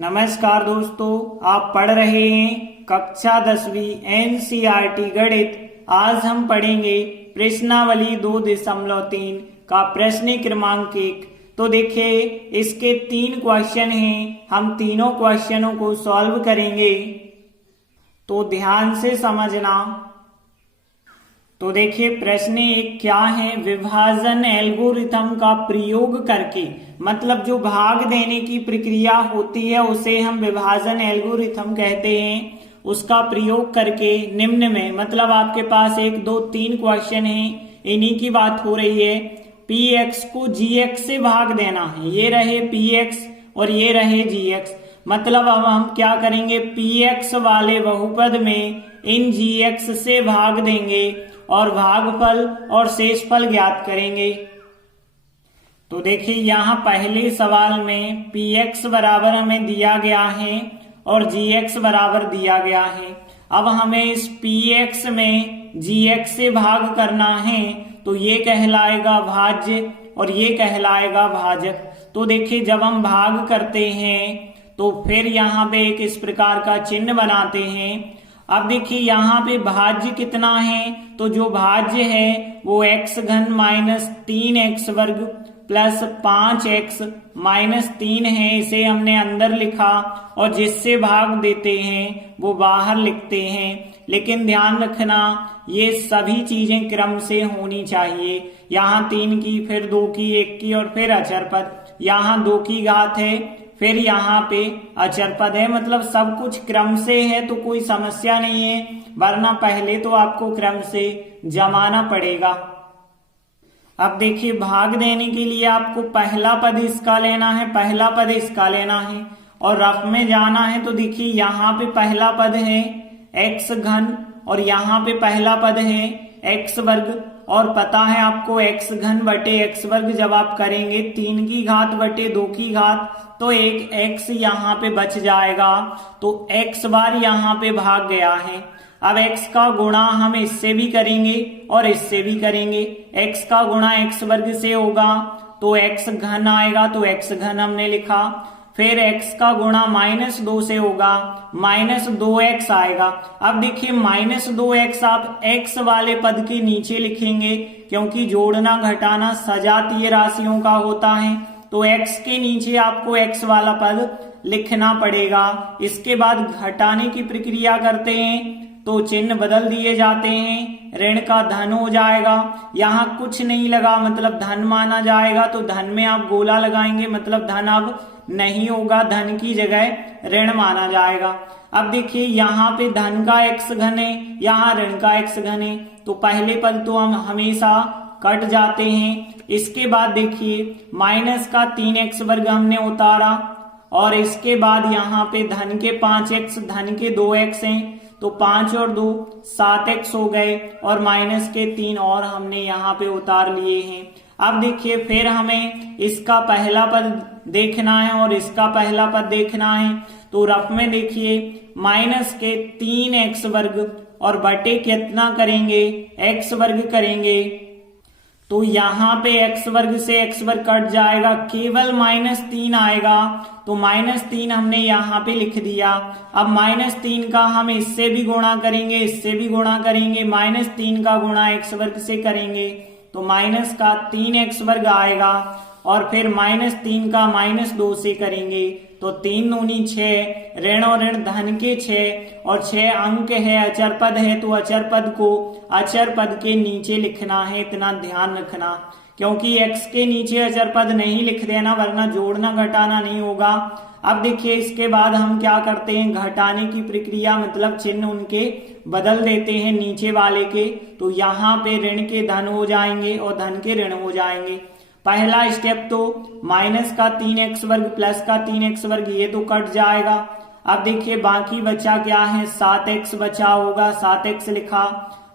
नमस्कार दोस्तों, आप पढ़ रहे हैं कक्षा 10वीं एनसीईआरटी गणित। आज हम पढ़ेंगे प्रश्नावली 2.3 का प्रश्न क्रमांक 1। तो देखिए, इसके 3 क्वेश्चन हैं। हम तीनों क्वेश्चनों को सॉल्व करेंगे, तो ध्यान से समझना। तो देखिए, प्रश्न 1 क्या है। विभाजन एल्गोरिथम का प्रयोग करके, मतलब जो भाग देने की प्रक्रिया होती है उसे हम विभाजन एल्गोरिथम कहते हैं। उसका प्रयोग करके निम्न में, मतलब आपके पास 1, 2, 3 क्वेश्चन हैं, इन्हीं की बात हो रही है। पी एक्स को जी एक्स से भाग देना है। ये रहे पी एक्स और ये रहे जी एक्स। मतलब अब हम क्या करेंगे, पी एक्स वाले बहुपद में इन जी एक्स से भाग देंगे और भागफल और शेषफल ज्ञात करेंगे। तो देखिए, यहाँ पहले सवाल में पी एक्स बराबर हमें दिया गया है और जी एक्स बराबर दिया गया है। अब हमें इस पी एक्स में जी एक्स से भाग करना है, तो ये कहलाएगा भाज्य और ये कहलाएगा भाजक। तो देखिए, जब हम भाग करते हैं तो फिर यहाँ पे एक इस प्रकार का चिन्ह बनाते हैं। अब देखिए, यहाँ पे भाज्य कितना है, तो जो भाज्य है वो एक्स घन माइनस 3x वर्ग प्लस 5x माइनस 3 है। इसे हमने अंदर लिखा और जिससे भाग देते हैं वो बाहर लिखते हैं। लेकिन ध्यान रखना, ये सभी चीजें क्रम से होनी चाहिए। यहाँ 3 की, फिर 2 की, 1 की और फिर अचर पद। यहाँ 2 की घात है, फिर यहाँ पे अचर पद है। मतलब सब कुछ क्रम से है, तो कोई समस्या नहीं है, वरना पहले तो आपको क्रम से जमाना पड़ेगा। अब देखिए, भाग देने के लिए आपको पहला पद इसका लेना है, पहला पद इसका लेना है और रफ में जाना है। तो देखिए, यहाँ पे पहला पद है एक्स घन और यहाँ पे पहला पद है एक्स वर्ग। और पता है आपको एक्स घन बटे एक्स वर्ग जब आप करेंगे 3 की घात बटे 2 की घात, तो एक एक्स यहाँ पे बच जाएगा। तो एक्स बार यहाँ पे भाग गया है। अब एक्स का गुणा हम इससे भी करेंगे और इससे भी करेंगे। एक्स का गुणा एक्स वर्ग से होगा तो एक्स घन आएगा, तो एक्स घन हमने लिखा। फिर x का गुणा -2 से होगा, -2x आएगा। अब देखिए, -2x आप x वाले पद के नीचे लिखेंगे, क्योंकि जोड़ना घटाना सजातीय राशियों का होता है। तो x के नीचे आपको x वाला पद लिखना पड़ेगा। इसके बाद घटाने की प्रक्रिया करते हैं तो चिन्ह बदल दिए जाते हैं, ऋण का धन हो जाएगा। यहाँ कुछ नहीं लगा, मतलब धन माना जाएगा, तो धन में आप गोला लगाएंगे, मतलब धन अब नहीं होगा, धन की जगह ऋण माना जाएगा। अब देखिए, यहाँ पे धन का x घन है, यहाँ ऋण का x घन है, तो पहले पद तो हम हमेशा कट जाते हैं। इसके बाद देखिए, माइनस का 3x वर्ग हमने उतारा और इसके बाद यहाँ पे धन के 5x, धन के 2x हैं, तो 5 और 2 7x हो गए और माइनस के 3 और हमने यहाँ पे उतार लिए हैं। अब देखिए, फिर हमें इसका पहला पद देखना है और इसका पहला पद देखना है। तो रफ में देखिए, माइनस के 3x वर्ग और बटे कितना करेंगे, x वर्ग करेंगे। तो यहाँ पे x वर्ग से x वर्ग कट जाएगा, केवल -3 आएगा। तो -3 हमने यहाँ पे लिख दिया। अब -3 का हम इससे भी गुणा करेंगे, इससे भी गुणा करेंगे, -3 का गुणा x वर्ग से करेंगे तो माइनस का 3x वर्ग आएगा। और फिर -3 का -2 से करेंगे तो 3 दूनी 6, ऋण और ऋण धन के 6 और 6 अंक है, अचर पद है, तो अचर पद को अचर पद के नीचे लिखना है। इतना ध्यान रखना, क्योंकि x के नीचे अचर पद नहीं लिख देना, वरना जोड़ना घटाना नहीं होगा। अब देखिए, इसके बाद हम क्या करते हैं, घटाने की प्रक्रिया, मतलब चिन्ह उनके बदल देते हैं नीचे वाले के। तो यहाँ पे ऋण के धन हो जाएंगे और धन के ऋण हो जाएंगे। पहला स्टेप तो माइनस का 3x वर्ग प्लस का 3x वर्ग, ये तो कट जाएगा। अब देखिए, बाकी बचा क्या है, 7x बचा होगा, 7x लिखा,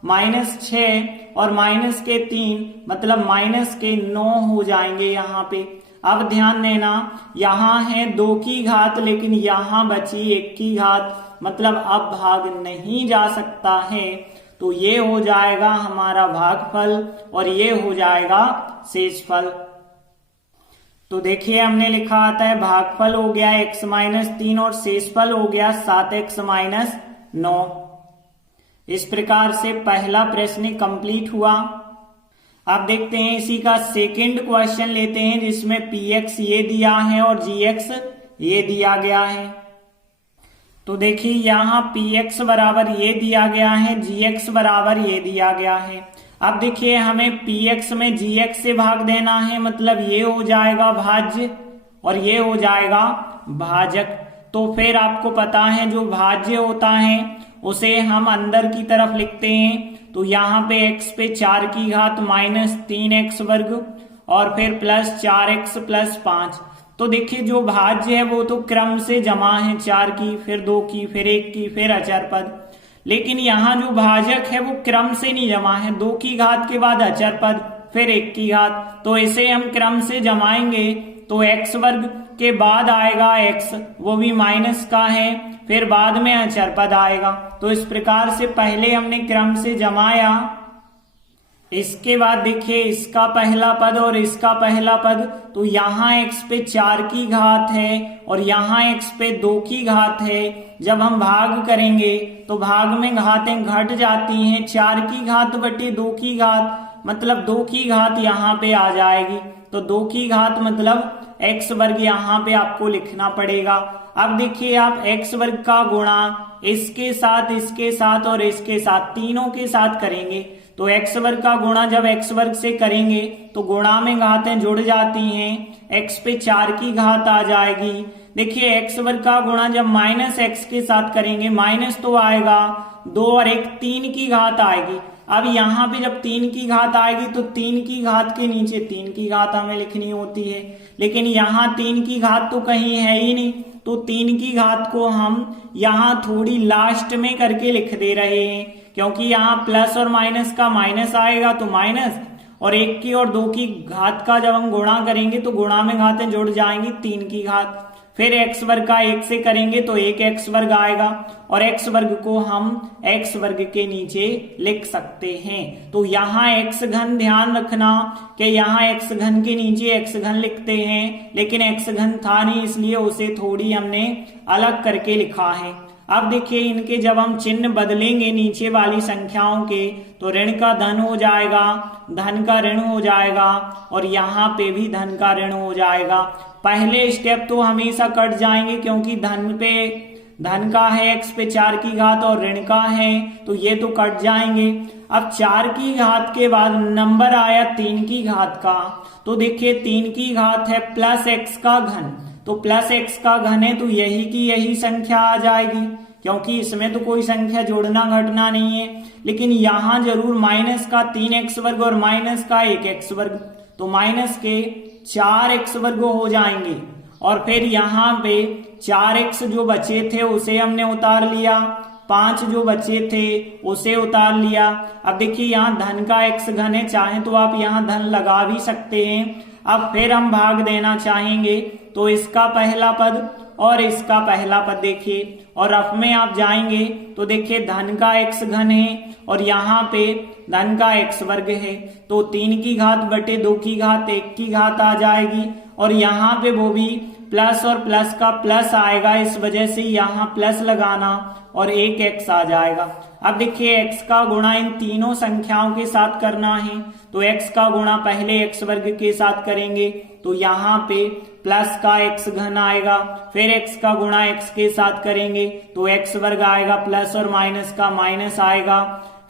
-6 और माइनस के 3, मतलब माइनस के 9 हो जाएंगे यहाँ पे। अब ध्यान देना, यहाँ है 2 की घात, लेकिन यहाँ बची 1 की घात, मतलब अब भाग नहीं जा सकता है। तो ये हो जाएगा हमारा भागफल और ये हो जाएगा शेषफल। तो देखिए हमने लिखा आता है भागफल हो गया x-3 और शेषफल हो गया 7x-9। इस प्रकार से पहला प्रश्न कंप्लीट हुआ। अब देखते हैं इसी का सेकंड क्वेश्चन लेते हैं, जिसमें px ये दिया है और gx ये दिया गया है। तो देखिए यहाँ px बराबर ये दिया गया है, gx बराबर ये दिया गया है। अब देखिए हमें px में gx से भाग देना है, मतलब ये हो जाएगा भाज्य और ये हो जाएगा भाजक। तो फिर आपको पता है जो भाज्य होता है उसे हम अंदर की तरफ लिखते हैं। तो यहाँ पे x पे 4 की घात -3x वर्ग और फिर +4x + 5। तो देखिए जो भाज्य है वो तो क्रम से जमा है, 4 की फिर 2 की फिर 1 की फिर अचर पद। लेकिन यहाँ जो भाजक है वो क्रम से नहीं जमा है, 2 की घात के बाद अचर पद फिर 1 की घात। तो इसे हम क्रम से जमाएंगे तो x वर्ग के बाद आएगा x, वो भी माइनस का है, फिर बाद में अचर पद आएगा। तो इस प्रकार से पहले हमने क्रम से जमाया। इसके बाद देखिए इसका पहला पद और इसका पहला पद, तो यहाँ x पे 4 की घात है और यहाँ x पे 2 की घात है। जब हम भाग करेंगे तो भाग में घातें घट जाती हैं, 4 की घात बटे 2 की घात, मतलब 2 की घात यहाँ पे आ जाएगी। तो 2 की घात मतलब x वर्ग यहाँ पे आपको लिखना पड़ेगा। अब देखिए आप x वर्ग का गुणा इसके साथ और इसके साथ तीनों के साथ करेंगे। तो x वर्ग का गुणा जब x वर्ग से करेंगे तो गुणा में घातें जुड़ जाती हैं, x पे 4 की घात आ जाएगी। देखिए x वर्ग का गुणा जब -x के साथ करेंगे, माइनस तो आएगा, 2 और 1 3 की घात आएगी। अब यहाँ पे जब 3 की घात आएगी तो 3 की घात के नीचे 3 की घात हमें लिखनी होती है, लेकिन यहाँ 3 की घात तो कहीं है ही नहीं। तो 3 की घात को हम यहाँ थोड़ी लास्ट में करके लिख दे रहे हैं, क्योंकि यहाँ प्लस और माइनस का माइनस आएगा तो माइनस, और 1 की और 2 की घात का जब हम गुणा करेंगे तो गुणा में घातें जुड़ जाएंगी, 3 की घात। फिर x वर्ग का 1 से करेंगे तो 1x वर्ग आएगा और x वर्ग को हम x वर्ग के नीचे लिख सकते हैं। तो यहाँ x घन ध्यान रखना कि यहाँ x घन के नीचे x घन लिखते हैं, लेकिन x घन था नहीं इसलिए उसे थोड़ी हमने अलग करके लिखा है। अब देखिए इनके जब हम चिन्ह बदलेंगे नीचे वाली संख्याओं के, तो ऋण का धन हो जाएगा, धन का ऋण हो जाएगा और यहाँ पे भी धन का ऋण हो जाएगा। पहले स्टेप तो हमेशा कट जाएंगे, क्योंकि धन पे धन का है x पे 4 की घात और ऋण का है, तो ये तो कट जाएंगे। अब 4 की घात के बाद नंबर आया 3 की घात का, तो देखिए 3 की घात है प्लस x का घन, तो प्लस x का घन है तो यही की यही संख्या आ जाएगी, क्योंकि इसमें तो कोई संख्या जोड़ना घटना नहीं है। लेकिन यहाँ जरूर माइनस का 3x वर्ग और माइनस का 1x वर्ग, तो माइनस के 4x वर्ग हो जाएंगे। और फिर यहाँ पे 4x जो बचे थे उसे हमने उतार लिया, 5 जो बचे थे उसे उतार लिया। अब देखिए यहाँ धन का x घन है, चाहे तो आप यहाँ धन लगा भी सकते हैं। अब फिर हम भाग देना चाहेंगे तो इसका पहला पद और इसका पहला पद देखिए, और रफ में आप जाएंगे तो देखिए धन का x घन है और यहाँ पे धन का x वर्ग है, तो 3 की घात बटे 2 की घात 1 की घात आ जाएगी। और यहाँ पे वो भी प्लस और प्लस का प्लस आएगा, इस वजह से यहाँ प्लस लगाना और 1x आ जाएगा। अब देखिए x का गुणा इन तीनों संख्याओं के साथ करना है, तो x का गुणा पहले x वर्ग के साथ करेंगे तो यहाँ पे प्लस का x घन आएगा, फिर x का गुणा x के साथ करेंगे तो x वर्ग आएगा, प्लस और माइनस का माइनस आएगा,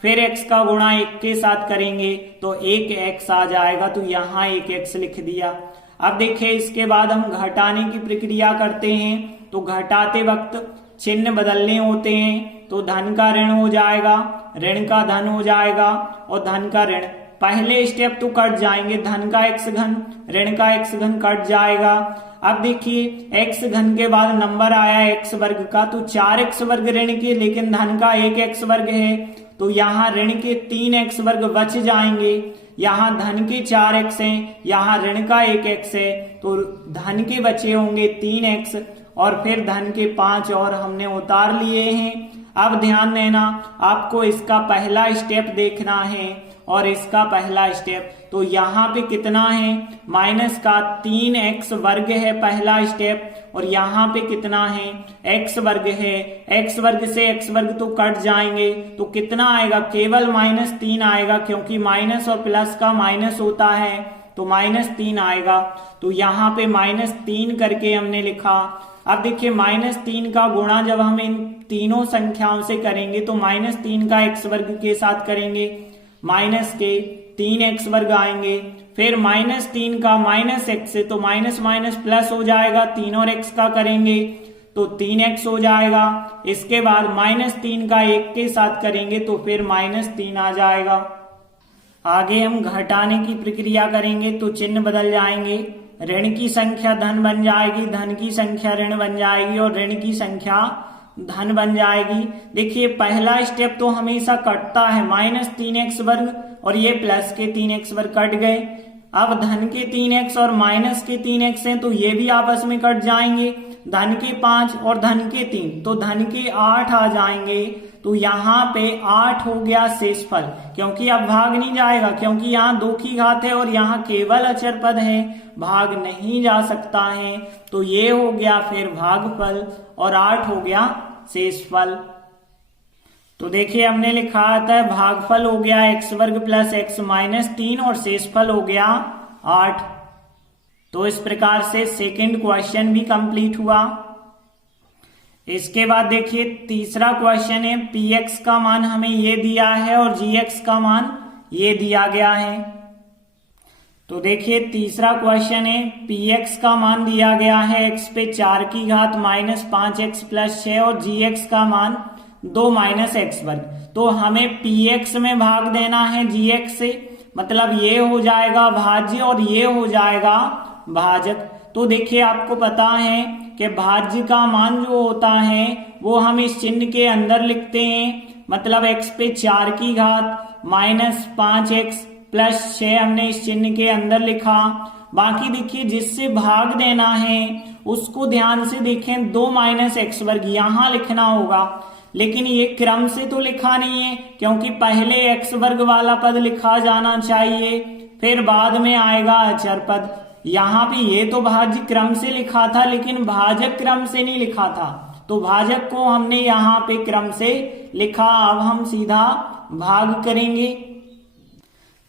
फिर x का गुणा 1 के साथ करेंगे तो 1x आ जाएगा, तो यहाँ 1x लिख दिया। अब देखिए इसके बाद हम घटाने की प्रक्रिया करते हैं, तो घटाते वक्त चिन्ह बदलने होते हैं, तो धन का ऋण हो जाएगा, ऋण का धन हो जाएगा और धन का ऋण। पहले स्टेप तो कट जाएंगे, धन का x घन ऋण का x घन कट जाएगा। अब देखिए x घन के बाद नंबर आया x वर्ग का, तो 4x वर्ग ऋण के, लेकिन धन का 1x वर्ग है, तो यहाँ ऋण के 3x वर्ग बच जाएंगे। यहाँ धन के 4x हैं, यहाँ ऋण का 1x है, तो धन के बचे होंगे 3x और फिर धन के 5 और हमने उतार लिए हैं। अब ध्यान देना, आपको इसका पहला स्टेप देखना है और इसका पहला स्टेप। तो यहाँ पे कितना है, माइनस का 3x वर्ग है पहला स्टेप, और यहाँ पे कितना है, x वर्ग है। x वर्ग से x वर्ग तो कट जाएंगे, तो कितना आएगा, केवल -3 आएगा, क्योंकि माइनस और प्लस का माइनस होता है, तो -3 आएगा। तो यहाँ पे -3 करके हमने लिखा। अब देखिए -3 का गुणा जब हम इन तीनों संख्याओं से करेंगे तो -3 का x वर्ग के साथ करेंगे, माइनस के 3x वर्ग आएंगे, फिर -3 का -x से, तो माइनस माइनस प्लस हो जाएगा, 3 और x का करेंगे तो 3x हो जाएगा। इसके बाद -3 का 1 के साथ करेंगे तो फिर -3 आ जाएगा। आगे हम घटाने की प्रक्रिया करेंगे तो चिन्ह बदल जाएंगे, ऋण की संख्या धन बन जाएगी, धन की संख्या ऋण बन जाएगी और ऋण की संख्या धन बन जाएगी। देखिए पहला स्टेप तो हमेशा कटता है, -3x वर्ग और ये प्लस के 3x वर्ग कट गए। अब धन के 3x और माइनस के 3x हैं तो ये भी आपस में कट जाएंगे, धन के 5 और धन के 3 तो धन के 8 आ जाएंगे। तो यहाँ पे 8 हो गया शेषफल, क्योंकि अब भाग नहीं जाएगा, क्योंकि यहाँ 2 की घात है और यहाँ केवल अचर पद है, भाग नहीं जा सकता है। तो ये हो गया फिर भागफल और 8 हो गया शेषफल। तो देखिए हमने लिखा था भागफल हो गया x वर्ग प्लस x माइनस 3 और शेषफल हो गया 8। तो इस प्रकार से सेकंड क्वेश्चन भी कंप्लीट हुआ। इसके बाद देखिए तीसरा क्वेश्चन है, px का मान हमें ये दिया है और gx का मान ये दिया गया है। तो देखिए तीसरा क्वेश्चन है, px का मान दिया गया है x पे 4 की घात माइनस 5x प्लस 6 और gx का मान 2 माइनस x वर्ग। तो हमें px में भाग देना है gx से, मतलब ये हो जाएगा भाज्य और ये हो जाएगा भाजक। तो देखिए आपको पता है कि भाज्य का मान जो होता है वो हम इस चिन्ह के अंदर लिखते हैं, मतलब x पे 4 की घात माइनस 5x प्लस 6 हमने इस चिन्ह के अंदर लिखा। बाकी देखिए जिससे भाग देना है उसको ध्यान से देखें, 2 माइनस x वर्ग यहाँ लिखना होगा, लेकिन ये क्रम से तो लिखा नहीं है, क्योंकि पहले x वर्ग वाला पद लिखा जाना चाहिए, फिर बाद में आएगा अचर पद। यहाँ पे ये तो भाज्य क्रम से लिखा था, लेकिन भाजक क्रम से नहीं लिखा था, तो भाजक को हमने यहाँ पे क्रम से लिखा। अब हम सीधा भाग करेंगे।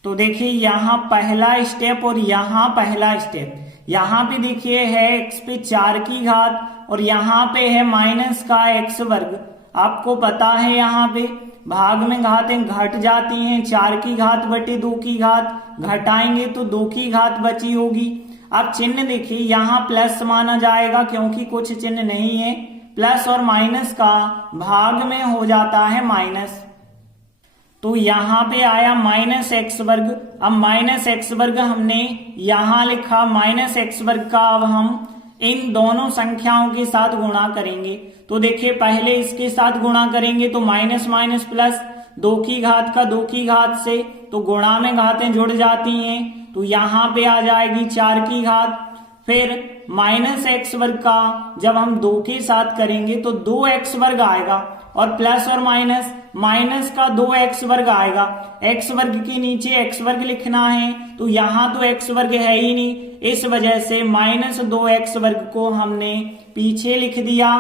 तो देखिए यहाँ पहला स्टेप और यहाँ पहला स्टेप, यहाँ पे देखिए है x पे 4 की घात और यहाँ पे है माइनस का x वर्ग। आपको पता है यहाँ पे भाग में घातें घट जाती हैं, 4 की घात बटे 2 की घात घटाएंगे तो 2 की घात बची होगी। अब चिन्ह देखिए यहाँ प्लस माना जाएगा, क्योंकि कुछ चिन्ह नहीं है, प्लस और माइनस का भाग में हो जाता है माइनस। तो यहाँ पे आया माइनस एक्स वर्ग। अब माइनस एक्स वर्ग हमने यहाँ लिखा, माइनस एक्स वर्ग का अब हम इन दोनों संख्याओं के साथ गुणा करेंगे। तो देखिए पहले इसके साथ गुणा करेंगे तो माइनस माइनस प्लस, 2 की घात का 2 की घात से, तो गुणा में घातें जुड़ जाती हैं, तो यहाँ पे आ जाएगी 4 की घात। फिर माइनस एक्स वर्ग का जब हम 2 के साथ करेंगे तो 2x वर्ग आएगा, और प्लस और माइनस, माइनस का 2x वर्ग आएगा। x वर्ग के नीचे x वर्ग लिखना है, तो यहाँ तो x वर्ग है ही नहीं, इस वजह से माइनस 2x वर्ग को हमने पीछे लिख दिया।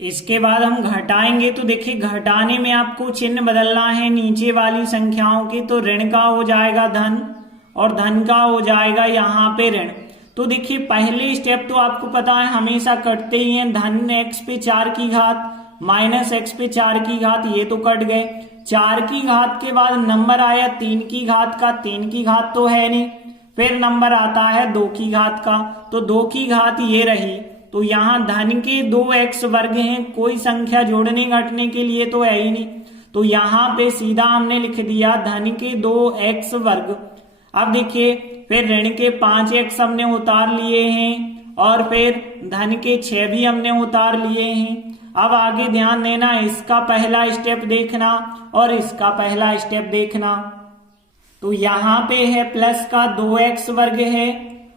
इसके बाद हम घटाएंगे, तो देखिए घटाने में आपको चिन्ह बदलना है नीचे वाली संख्याओं के, तो ऋण का हो जाएगा धन और धन का हो जाएगा यहाँ पे ऋण। तो देखिए पहले स्टेप तो आपको पता है हमेशा कटते ही हैं, धन x पे 4 की घात माइनस x पे 4 की घात, ये तो कट गए। 4 की घात के बाद नंबर आया 3 की घात का, 3 की घात तो है नहीं, फिर नंबर आता है 2 की घात का, तो 2 की घात ये रही। तो यहाँ धन के 2x वर्ग हैं, कोई संख्या जोड़ने घटने के लिए तो है ही नहीं, तो यहाँ पे सीधा हमने लिख दिया धन के 2x वर्ग। अब देखिए फिर ऋण के 5x हमने उतार लिए हैं और फिर धन के 6 भी हमने उतार लिए हैं। अब आगे ध्यान देना, इसका पहला स्टेप देखना और इसका पहला स्टेप देखना। तो यहाँ पे है प्लस का 2x वर्ग है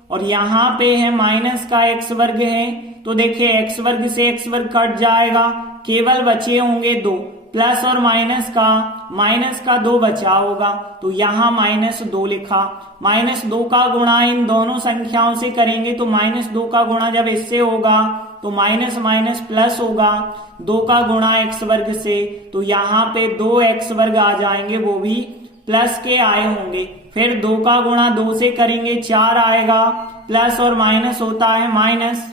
और यहाँ पे है माइनस का x वर्ग है। तो देखिए x वर्ग से x वर्ग कट जाएगा, केवल बचे होंगे 2, प्लस और माइनस का माइनस का 2 बचा होगा, तो यहाँ -2 लिखा। -2 का गुणा इन दोनों संख्याओं से करेंगे तो -2 का गुणा जब इससे होगा तो माइनस माइनस प्लस होगा, 2 का गुणा x वर्ग से, तो यहाँ पे 2x वर्ग आ जाएंगे, वो भी प्लस के आए होंगे। फिर 2 का गुणा 2 से करेंगे 4 आएगा, प्लस और माइनस होता है माइनस,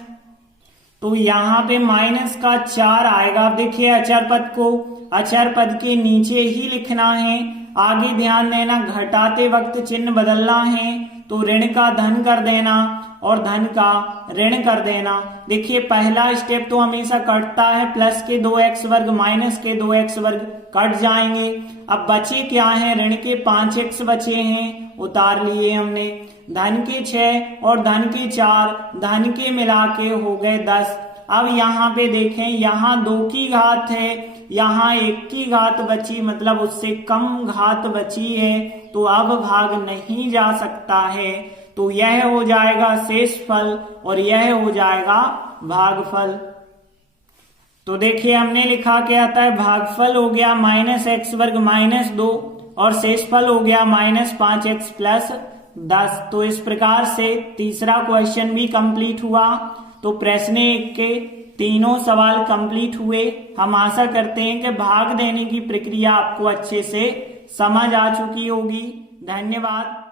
तो यहाँ पे माइनस का 4 आएगा। अब देखिए अचर पद को अचर पद के नीचे ही लिखना है, आगे ध्यान देना घटाते वक्त चिन्ह बदलना है, तो ऋण का धन कर देना और धन का ऋण कर देना। देखिए पहला स्टेप तो हमेशा कटता है, प्लस के 2x वर्ग माइनस के 2x वर्ग कट जाएंगे। अब बचे क्या है, ऋण के 5x बचे हैं, उतार लिए हमने, धन के 6 और धन के 4, धन के मिला के हो गए 10। अब यहाँ पे देखें, यहाँ 2 की घात है, यहाँ 1 की घात बची, मतलब उससे कम घात बची है, तो अब भाग नहीं जा सकता है, तो यह हो जाएगा शेषफल और यह हो जाएगा भागफल। तो देखिए हमने लिखा क्या आता है, भागफल हो गया -x वर्ग -2 और शेषफल हो गया -5x प्लस 10। तो इस प्रकार से तीसरा क्वेश्चन भी कंप्लीट हुआ। तो प्रश्न 1 के तीनों सवाल कंप्लीट हुए। हम आशा करते हैं कि भाग देने की प्रक्रिया आपको अच्छे से समझ आ चुकी होगी। धन्यवाद।